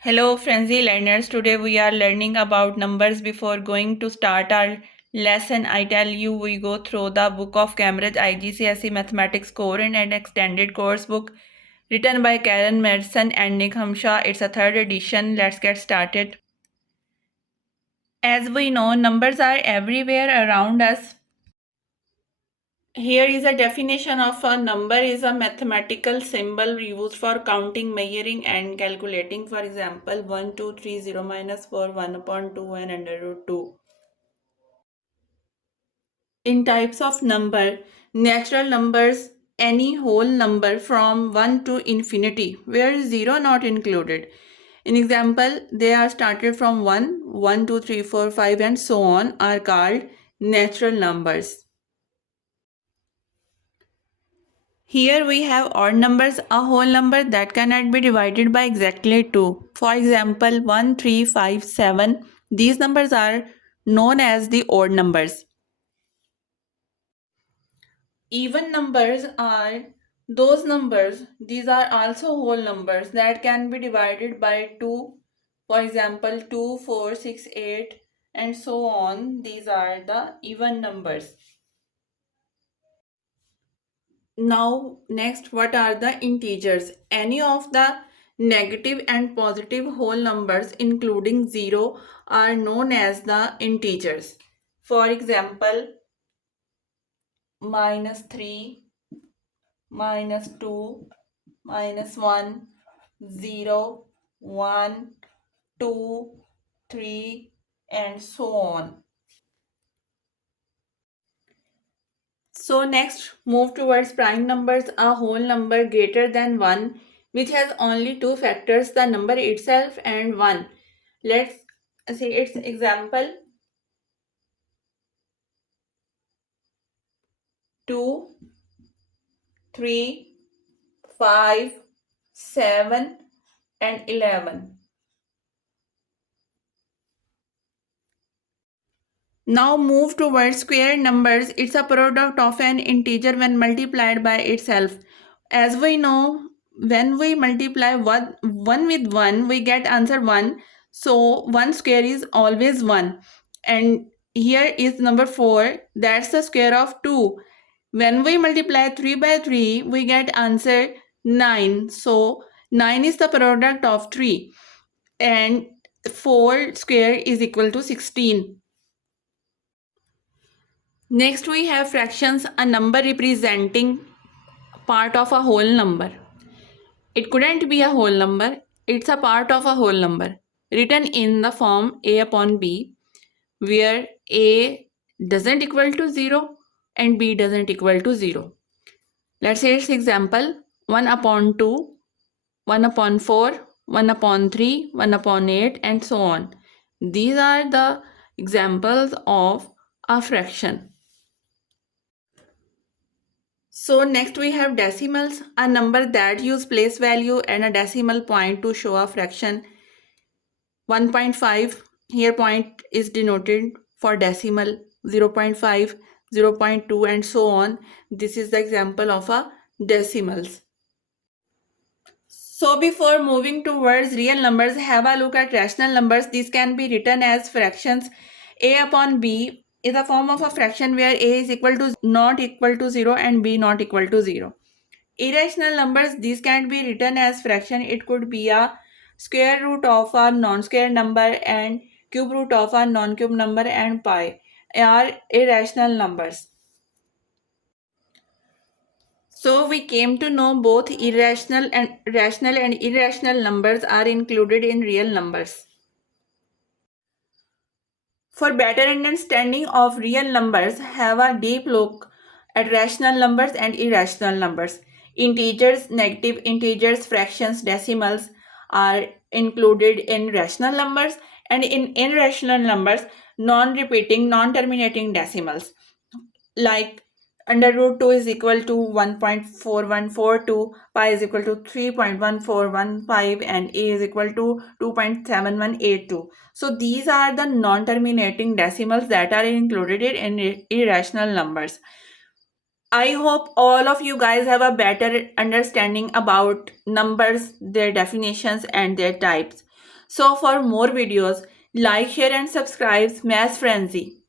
Hello, Frenzy learners. Today we are learning about numbers. Before going to start our lesson, I tell you we go through the book of Cambridge IGCSE Mathematics Core and an extended course book written by Karen Madsen and Nick Hamsha. It's a third edition. Let's get started. As we know, numbers are everywhere around us. Here is a definition of a number is a mathematical symbol used for counting, measuring and calculating. For example, 1, 2, 3, 0, minus 4, 1 upon 2 and under root 2. In types of number, natural numbers, any whole number from 1 to infinity, where 0 not included. In example, they are started from 1, 1, 2, 3, 4, 5 and so on are called natural numbers. Here we have odd numbers, a whole number that cannot be divided by exactly 2. For example, 1, 3, 5, 7. These numbers are known as the odd numbers. Even numbers are those numbers, these are also whole numbers that can be divided by 2. For example, 2, 4, 6, 8 and so on. These are the even numbers. Now, next, what are the integers? Any of the negative and positive whole numbers, including 0, are known as the integers. For example, minus 3, minus 2, minus 1, 0, 1, 2, 3, and so on. So next, move towards prime numbers, a whole number greater than 1 which has only two factors, the number itself and 1. Let's see its example. 2, 3, 5, 7 and 11. Now move towards square numbers. It's a product of an integer when multiplied by itself. As we know, when we multiply one with 1, we get answer 1. So 1 square is always 1. And here is number 4. That's the square of 2. When we multiply 3 by 3, we get answer 9. So 9 is the product of 3. And 4 square is equal to 16. Next we have fractions, a number representing part of a whole number. It couldn't be a whole number, it's a part of a whole number written in the form a upon b, where a doesn't equal to 0 and b doesn't equal to 0. Let's say its example, 1 upon 2, 1 upon 4, 1 upon 3, 1 upon 8 and so on. These are the examples of a fraction. So next we have decimals, a number that use place value and a decimal point to show a fraction. 1.5, here point is denoted for decimal, 0.5, 0.2 and so on. This is the example of a decimals. So before moving towards real numbers, have a look at rational numbers. These can be written as fractions. A upon b is a form of a fraction where a is equal to not equal to 0 and b not equal to 0. Irrational numbers, these can be written as fraction. It could be a square root of a non-square number and cube root of a non-cube number, and pi are irrational numbers. So we came to know both irrational and rational and irrational numbers are included in real numbers. For better understanding of real numbers, have a deep look at rational numbers and irrational numbers. Integers, negative integers, fractions, decimals are included in rational numbers, and in irrational numbers, non-repeating, non-terminating decimals. Like under root 2 is equal to 1.4142, pi is equal to 3.1415, and a is equal to 2.7182. So these are the non-terminating decimals that are included in irrational numbers. I hope all of you guys have a better understanding about numbers, their definitions and their types. So for more videos, like, share and subscribe Math Frenzy.